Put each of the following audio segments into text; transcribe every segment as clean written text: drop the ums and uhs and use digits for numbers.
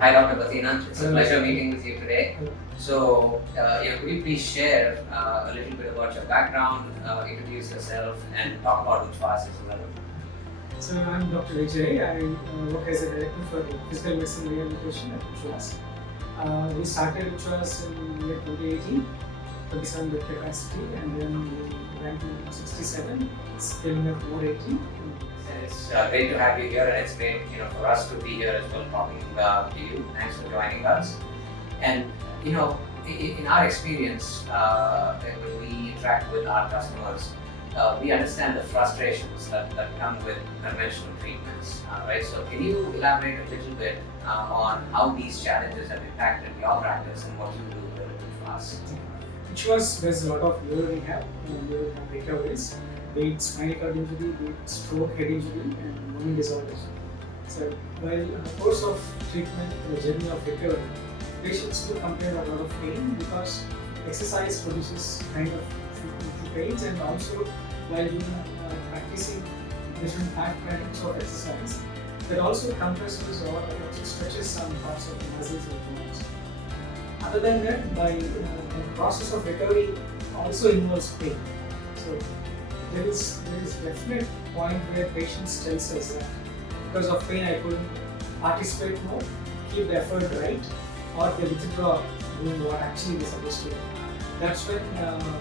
Hi, Dr. Bathina. It's a Hello. pleasure meeting with you today. Hello. So, could you please share a little bit about your background, introduce yourself, and talk about Uchwas as well? So I'm Dr. Vijay. I work as a director for physical medicine rehabilitation at Uchwas. We started Uchwas in year 2018, 27 bed capacity, and then we went to 67, scaling up more 80. It's great to have you here, and it's great, for us to be here as well, talking to you. Thanks for joining us. And in our experience, when we interact with our customers, we understand the frustrations that come with conventional treatments, right? So, can you elaborate a little bit on how these challenges have impacted your practice and what you do relative to us? Uchwas does a lot of neuro rehab recoveries, be it spinal cord injury, be it stroke, head injury, and moving disorders. So while in the course of treatment, the journey of recovery, patients do complain a lot of pain because exercise produces kind of pains, and also while practicing different patterns of exercise, that also compresses or also stretches some parts of the muscles and bones. Other than that, the process of recovery also involves pain. So there is definite point where patients tells us that because of pain I couldn't participate more, keep the effort right, or they withdraw doing what actually they're supposed to do. That's when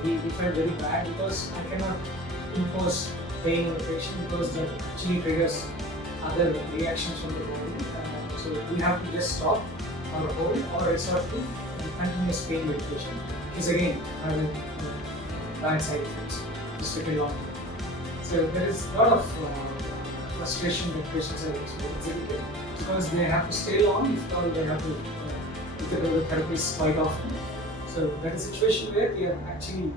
we felt very bad because I cannot impose pain on the patient because that actually triggers other reactions from the body. So we have to just stop or hold or resort to continuous pain medication, which again having bad side effects, just take a long time. So there is a lot of frustration that patients are exhibiting because they have to stay long if all they have to look at the therapists quite often. So that is a situation where we are actually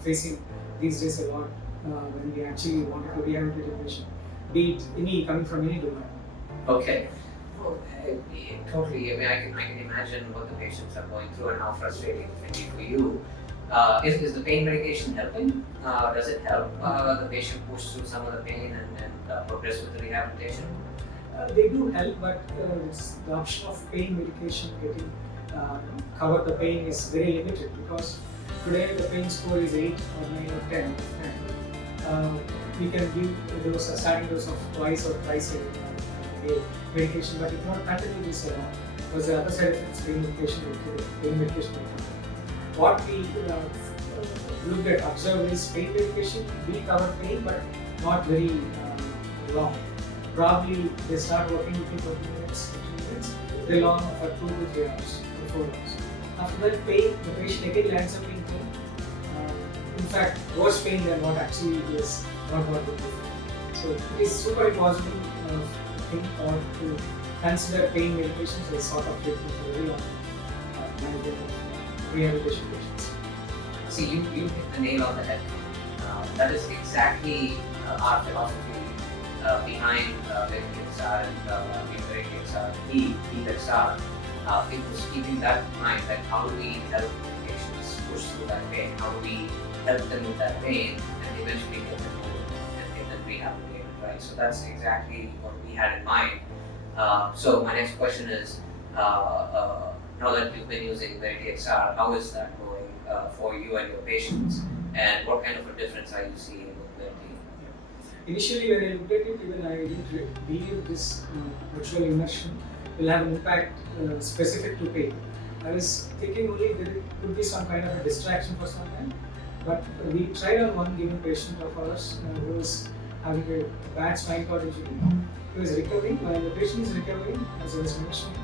facing these days a lot when we actually want to rehabilitate a patient, be it any coming from any domain. Okay. Well, totally. I mean, I can imagine what the patients are going through and how frustrating it can be for you. Is the pain medication helping? Does it help the patient push through some of the pain and progress with the rehabilitation? They do help, but the option of pain medication getting cover the pain is very limited because today the pain score is 8 or 9 or 10. And, we can give a starting dose of twice or thrice a day medication, but it cannot continue this alone because the other side effects pain medication will what we looked at observed is pain medication will cover pain but not very long. Probably they start working within 20 minutes, 15 minutes, they long for 2 to 3 hours or 4 hours. After that pain, the patient again lands up in pain. In fact, worse pain than what actually is not what it is. So it is super impossible to think or to consider pain medications as sort of treatment for very long management of rehabilitation patients. See, you hit the nail on the head. That is exactly our philosophy behind VerityXR and VerityXR, VXR. It was keeping that in mind, that how do we help patients push through that pain? How do we help them with that pain and eventually get them over and get them rehabilitated, right? So that's exactly what we had in mind. So my next question is, now that you've been using VerityXR, how is that going for you and your patients, and what kind of a difference are you seeing with Verity? Initially, when I looked at it, even I didn't believe this virtual immersion will have an impact specific to pain. I was thinking only there could be some kind of a distraction for some time, but we tried on one given patient of ours who was having a bad spinal cord injury. He was recovering. While the patient is recovering, as I was mentioning,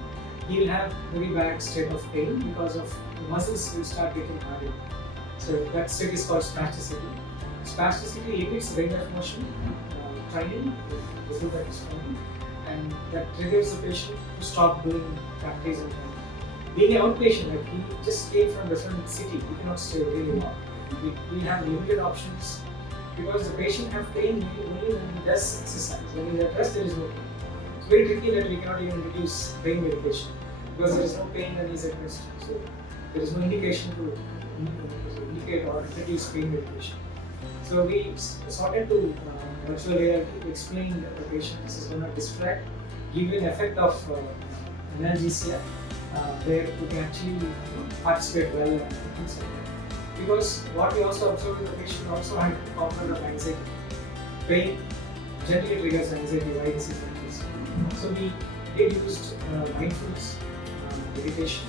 he will have very bad state of pain because of the muscles will start getting hardened. So that state is called spasticity. Spasticity limits range of motion, training, result that is training, and that triggers the patient to stop doing practice and training. Being an outpatient, like he just came from a different city, he cannot stay really long. We have limited options because the patient have pain only when he does exercise. When he is at rest, there is no pain. It's very tricky that we cannot even reduce pain medication because there is no pain when he is at rest. So there is no indication to indicate or reduce pain medication. So we started to virtual reality to explain to the patient this is going to distract, give you an effect of analgesia, where you can actually participate well and things like that. Because what we also observe is the patient also had a component of anxiety. Pain generally triggers anxiety. Why this is like this? So we did use mindfulness, meditation,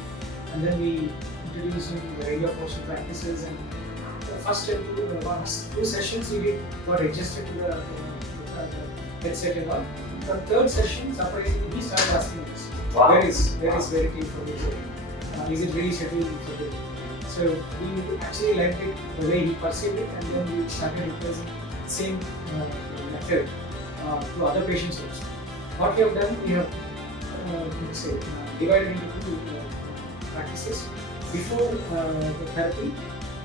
and then we introduced the range of motion practices. And the first and two sessions we did got adjusted to the headset and all. The third session, surprisingly, he started asking us, Wow. where is very for me? Is it really scheduled for the So we actually liked it the way he perceived it, and then we started replacing the same method to other patients also. What we have done, we have divided into two practices. Before the therapy,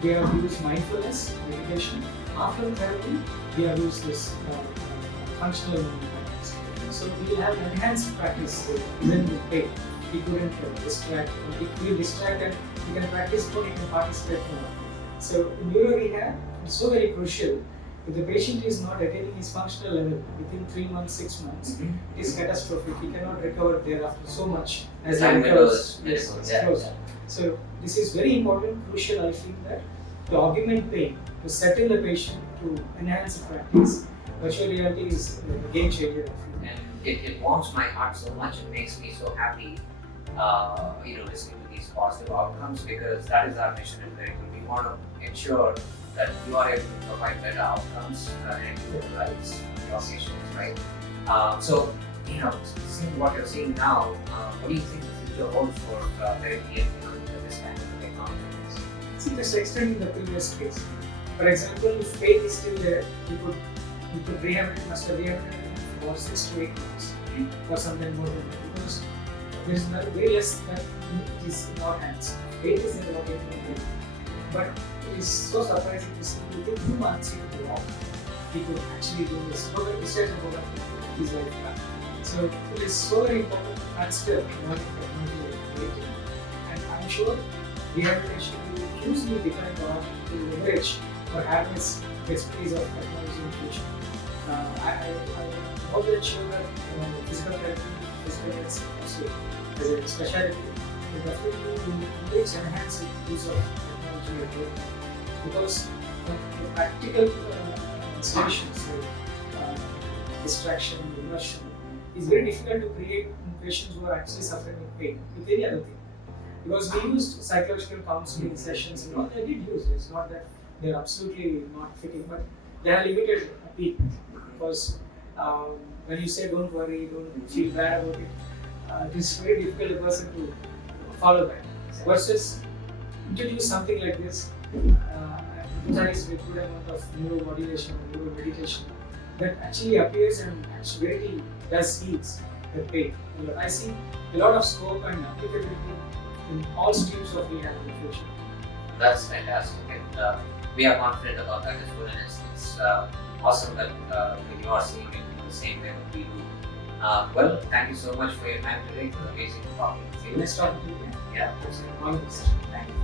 we have used mindfulness, meditation. After the therapy, we have used this functional movement practice. So we will have enhanced practice even with pain. We couldn't distract, we distract and we can practice more, you can participate more. So in neuro rehab, it's so very crucial. If the patient is not attaining his functional level within 3 months, 6 months, it is catastrophic. He cannot recover thereafter so much as he recovers. Yes, close. So this is very important, crucial. I feel that to augment pain, to settle the patient, to enhance the practice, virtual reality is a game changer. And it warms my heart so much. It makes me so happy. Listening to these positive outcomes, because that is our mission in Miracle. We want to ensure that you are able to provide better outcomes and improve the lives of your patients, right? Seeing what you're seeing now, what do you think the future holds for therapy and this kind of technology? See, just extending the previous case. For example, if pain is still there, you could rehabilitate, must have rehabilitated for 6 to 8 months, or something more than that, because there is very less that it is in our hands. Pain is in our hands. But it is so surprising to see within 2 months he could walk. He could actually do this. So the research about his life back. So it is so very important to transfer knowledge technology creating. And I'm sure rehabilitation will hugely depend on to leverage or harness the expertise of technology in the future. I'm more than sure that physical therapy, physical medicine also as a specialty will definitely enhance the use of technology because the practical solutions like distraction, immersion is very difficult to create in patients who are actually suffering with pain with any other thing. Because we used psychological counseling sessions and all, they did use it. It's not that they're absolutely not fitting, but they are limited appeal. Because when you say don't worry, don't feel bad about it, it is very difficult a person to follow that. Versus introduce something like this, emphasize with good amount of neuromodulation or neuromeditation that actually appears and actually does heals the pain. I see a lot of scope and applicability in all streams of rehab in the future. That's fantastic, and we are confident about that as well. And it's awesome that you are seeing it in the same way that we do. Well, thank you so much for your time today. It was amazing talking to you. Nice talking to you. Yeah, All the best. thank you.